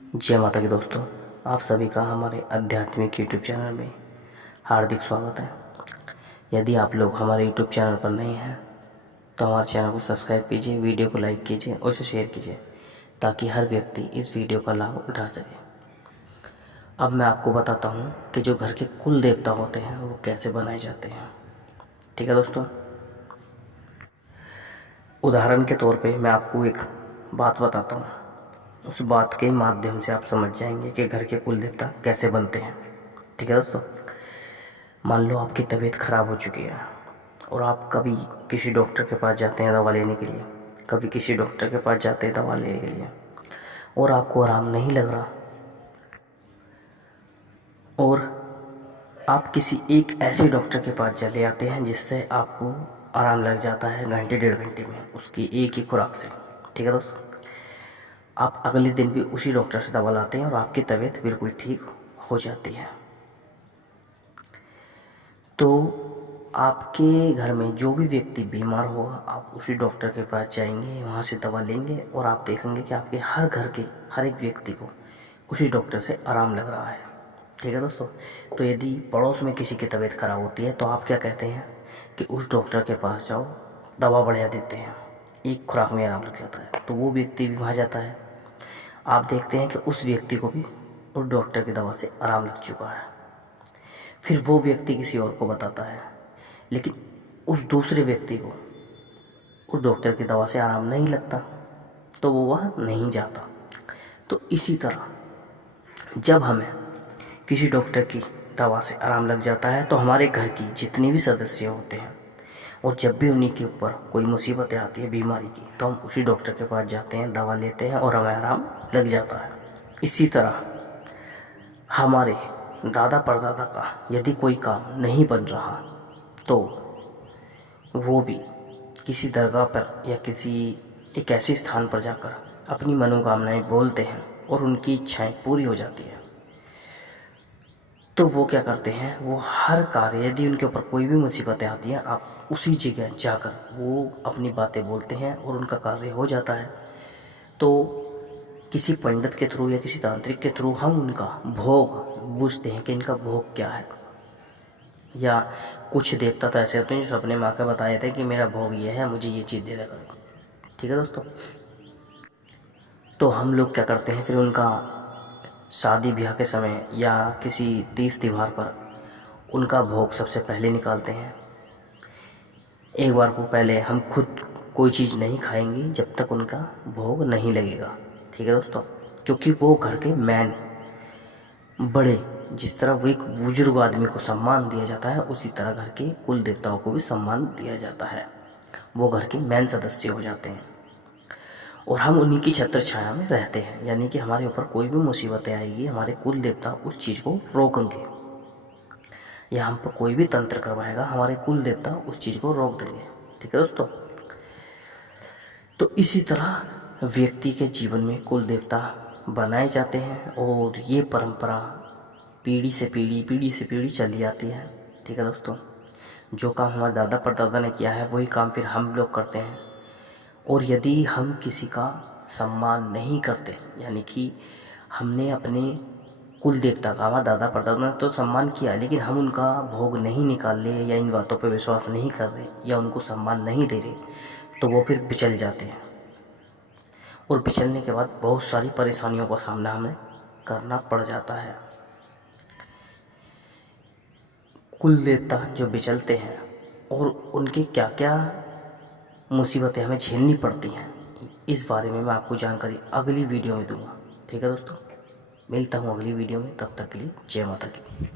जय माता की दोस्तों, आप सभी का हमारे आध्यात्मिक यूट्यूब चैनल में हार्दिक स्वागत है। यदि आप लोग हमारे यूट्यूब चैनल पर नए हैं तो हमारे चैनल को सब्सक्राइब कीजिए, वीडियो को लाइक कीजिए और इसे शेयर कीजिए ताकि हर व्यक्ति इस वीडियो का लाभ उठा सके। अब मैं आपको बताता हूँ कि जो घर के कुल देवता होते हैं वो कैसे बनाए जाते हैं। ठीक है दोस्तों, उदाहरण के तौर पे मैं आपको एक बात बताता हूँ। उस बात के माध्यम से आप समझ जाएंगे कि घर के कुल देवता कैसे बनते हैं। ठीक है दोस्तों, मान लो आपकी तबीयत ख़राब हो चुकी है और आप कभी किसी डॉक्टर के पास जाते हैं दवा लेने के लिए, कभी किसी डॉक्टर के पास जाते हैं दवा लेने के लिए और आपको आराम नहीं लग रहा, और आप किसी एक ऐसे डॉक्टर के पास चले आते हैं जिससे आपको आराम लग जाता है घंटे डेढ़ घंटे में, उसकी एक ही खुराक से। ठीक है दोस्तों, आप अगले दिन भी उसी डॉक्टर से दवा लाते हैं और आपकी तबीयत बिल्कुल ठीक हो जाती है। तो आपके घर में जो भी व्यक्ति बीमार होगा आप उसी डॉक्टर के पास जाएंगे, वहाँ से दवा लेंगे और आप देखेंगे कि आपके हर घर के हर एक व्यक्ति को उसी डॉक्टर से आराम लग रहा है। ठीक है दोस्तों, तो यदि पड़ोस में किसी की तबीयत ख़राब होती है तो आप क्या कहते हैं कि उस डॉक्टर के पास जाओ, दवा बढ़िया देते हैं, एक खुराक में आराम लग जाता है। तो वो व्यक्ति भी वहाँ जाता है, आप देखते हैं कि उस व्यक्ति को भी उस डॉक्टर की दवा से आराम लग चुका है। फिर वो व्यक्ति किसी और को बताता है, लेकिन उस दूसरे व्यक्ति को उस डॉक्टर की दवा से आराम नहीं लगता तो वो वहाँ नहीं जाता। तो इसी तरह जब हमें किसी डॉक्टर की दवा से आराम लग जाता है तो हमारे घर की जितने भी सदस्य होते हैं और जब भी उन्हीं के ऊपर कोई मुसीबतें आती है बीमारी की तो हम उसी डॉक्टर के पास जाते हैं, दवा लेते हैं और हमें आराम लग जाता है। इसी तरह हमारे दादा परदादा का यदि कोई काम नहीं बन रहा तो वो भी किसी दरगाह पर या किसी एक ऐसे स्थान पर जाकर अपनी मनोकामनाएं बोलते हैं और उनकी इच्छाएं पूरी हो जाती है। तो वो क्या करते हैं, वो हर कार्य यदि उनके ऊपर कोई भी मुसीबतें आती हैं आप उसी जगह जाकर वो अपनी बातें बोलते हैं और उनका कार्य हो जाता है। तो किसी पंडित के थ्रू या किसी तांत्रिक के थ्रू हम उनका भोग पूछते हैं कि इनका भोग क्या है, या कुछ देवता तो ऐसे होते हैं जो सपने में आकर बताए थे कि मेरा भोग ये है, मुझे ये चीज़ दे देगा। ठीक है दोस्तों, तो हम लोग क्या करते हैं, फिर उनका शादी ब्याह के समय या किसी तीज त्योहार पर उनका भोग सबसे पहले निकालते हैं। एक बार को पहले हम खुद कोई चीज़ नहीं खाएंगे जब तक उनका भोग नहीं लगेगा। ठीक है दोस्तों, क्योंकि वो घर के मैन बड़े, जिस तरह वो एक बुजुर्ग आदमी को सम्मान दिया जाता है उसी तरह घर के कुल देवताओं को भी सम्मान दिया जाता है। वो घर के मेन सदस्य हो जाते हैं और हम उन्हीं की छत्र छाया में रहते हैं, यानी कि हमारे ऊपर कोई भी मुसीबतें आएगी हमारे कुल देवता उस चीज़ को रोकेंगे, या हम पर कोई भी तंत्र करवाएगा हमारे कुल देवता उस चीज़ को रोक देंगे। ठीक है दोस्तों, तो इसी तरह व्यक्ति के जीवन में कुल देवता बनाए जाते हैं और ये परंपरा पीढ़ी से पीढ़ी चली आती है। ठीक है दोस्तों, जो काम हमारे दादा परदादा ने किया है वही काम फिर हम लोग करते हैं। और यदि हम किसी का सम्मान नहीं करते, यानी कि हमने अपने कुल देवता का, हमारे दादा परदादा ने तो सम्मान किया लेकिन हम उनका भोग नहीं निकाल रहे या इन बातों पर विश्वास नहीं कर रहे या उनको सम्मान नहीं दे रहे तो वो फिर बिचल जाते हैं और बिचलने के बाद बहुत सारी परेशानियों का सामना हमें करना पड़ जाता है। कुल देवता जो बिचलते हैं और उनकी क्या क्या मुसीबतें हमें झेलनी पड़ती हैं, इस बारे में मैं आपको जानकारी अगली वीडियो में दूंगा। ठीक है दोस्तों, मिलता हूँ अगली वीडियो में, तब तक के लिए जय माता की।